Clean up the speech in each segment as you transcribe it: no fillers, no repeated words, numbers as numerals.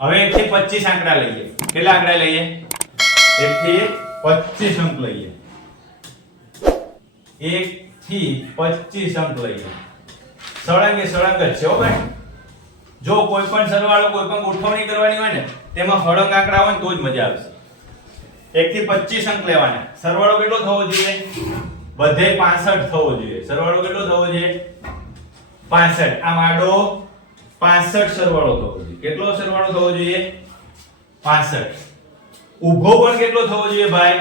હવે 1 થી 25 આંકડા લઈએ. કેટલા આંકડા લઈએ? 1 થી 25 અંક લઈએ. 1 થી 25 અંક લઈએ. સળંગે સળંગ જ છે હો ભાઈ. જો કોઈ પણ સરવાળો કોઈ પણ ગોઠવણી કરવાની હોય ને તેમાં સળંગ આંકડા હોય ને તો જ મજા આવશે. 1 થી 25 અંક લેવાના. સરવાળો કેટલો થવો જોઈએ? બધે 65 થવો જોઈએ. સરવાળો કેટલો થવો જોઈએ? 65. આમ આડો 65 સરવાળો થવો જોઈએ. કેટલો સરવાળો થવો જોઈએ? 65. ઊભો પણ કેટલો થવો જોઈએ ભાઈ?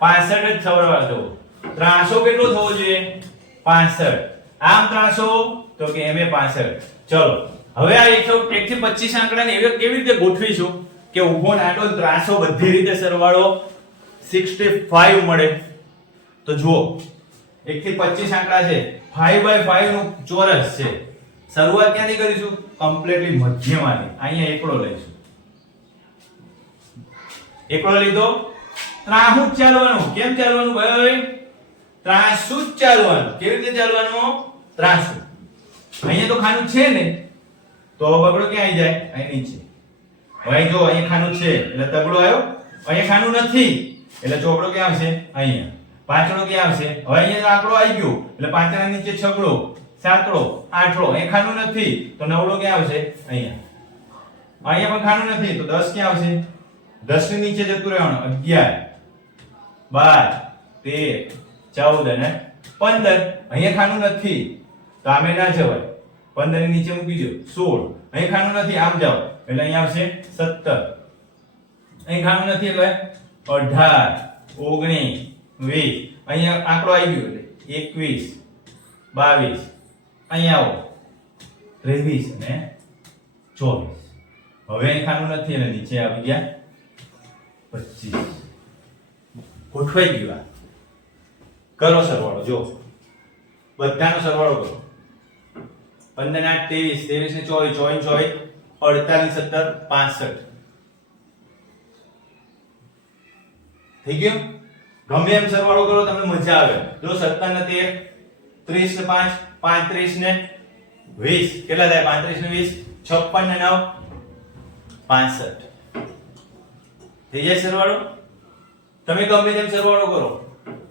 65 જ સરવાળો થવો. ત્રાસો કેટલો થવો જોઈએ? 65. આમ ત્રાસો તો કે એમે 65. ચલો હવે આ 1 થી 25 આંકડાને કેવી રીતે ગોઠવીશું કે ઊભો ને આડો ત્રાસો બધી રીતે સરવાળો 65 મળે. તો જુઓ 1 થી 25 આંકડા છે. 5/5 નું ચોરસ છે. શરૂઆત ક્યાંથી કરીશું? કમ્પ્લીટલી મધ્યમાંથી. અહીંયા એકડો લઈશું. એકડો લીધો. ત્રાસું જ ચાલવાનું. કેમ ચાલવાનું ભાઈ? ત્રાસું જ ચાલવાનું. કેવી રીતે ચાલવાનું? ત્રાસું. અહીંયા તો ખાનું છે ને તો બગડો ક્યાં આવી જાય? અહીં નીચે. હવે જો અહીંયા ખાનું છે એટલે તગડો આવ્યો. અહીંયા ખાનું નથી એટલે ચોકડો ક્યાં આવશે? અહીંયા. પાંચડો ક્યાં આવશે? હવે અહીંયા આંકડો આવી ગયો એટલે પાંચડા નીચે છગડો, સાતડો, આઠડો. અહીંયા ખાનું નથી તો નવડો ક્યાં આવશે? અહીંયા. અહીંયા પણ ખાનું નથી તો 10 ક્યાં આવશે? 10 ની નીચે જતું રહેવાનું. 11 12 13 14 અને 15. અહીંયા ખાનું નથી તો આમે ના જવાય. 15 ની નીચે મૂકી દો. 16. અહીં ખાનું નથી આમ જાઓ એટલે અહીંયા આવશે 17. અહીં ખાનું નથી એટલે 18 19 20. અહીંયા આંકડો આવી ગયો એટલે 21 22. અહીંયા આવો 23 અને 24. હવે અહીં ખાનું નથી એટલે નીચે આવી ગયા 25. ગોઠવાઈ ગયું. કરો સરવાળો. જો બધાનો સરવાળો કરો. 15 ને 8 23 23 ને 24 24 48 17 65. થઈ ગયું? ગમે એમ સરવાળો કરો તમને મજા આવે. જો 17 ને 13 30 ને 5 35 ને 20. કેટલા થાય? 35 ને 20 56 ને 9 65. થઈ જાય સરવાળો? તમે ગમે તેમ સરવાળો કરો.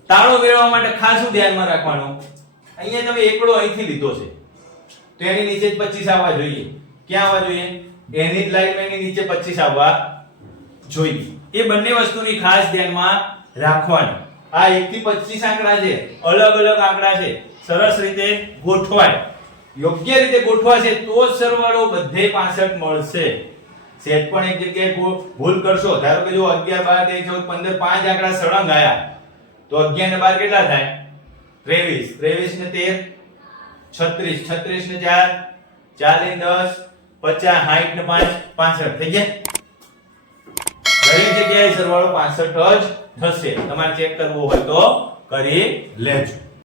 તાળો મેળવવા માટે ખાસ શું ધ્યાનમાં રાખવાનું? અહીંયા તમે એકડો અહીંથી લીધો છે તો એની નીચે જ 25 આવવા જોઈએ. ક્યાં આવવા જોઈએ? એની જ લાઈનમાં એની નીચે 25 આવવા જોઈએ. એ બંને વસ્તુની ખાસ ધ્યાનમાં રાખવાની. આ 1 થી 25 આંકડા છે, અલગ અલગ આંકડા છે. સરસ રીતે ગોઠવાય. યોગ્ય રીતે ગોઠવાશે તો જ સરવાળો બધે 65 મળશે. સેટ પણ એક જગ્યાએ ભૂલ કરશો. ધારો કે જો 11 12 13 14 15 પાંચ આંકડા સળંગ આયા તો 11 ને 12 કેટલા થાય? 23 23 ને 13 36 36 ને 4 40 ને 10 50 60 ને 5 65 થઈ ગયા. દરેક જગ્યાએ સરવાળો 65 જ થશે. તમારે ચેક કરવો હોય તો કરી લેજો.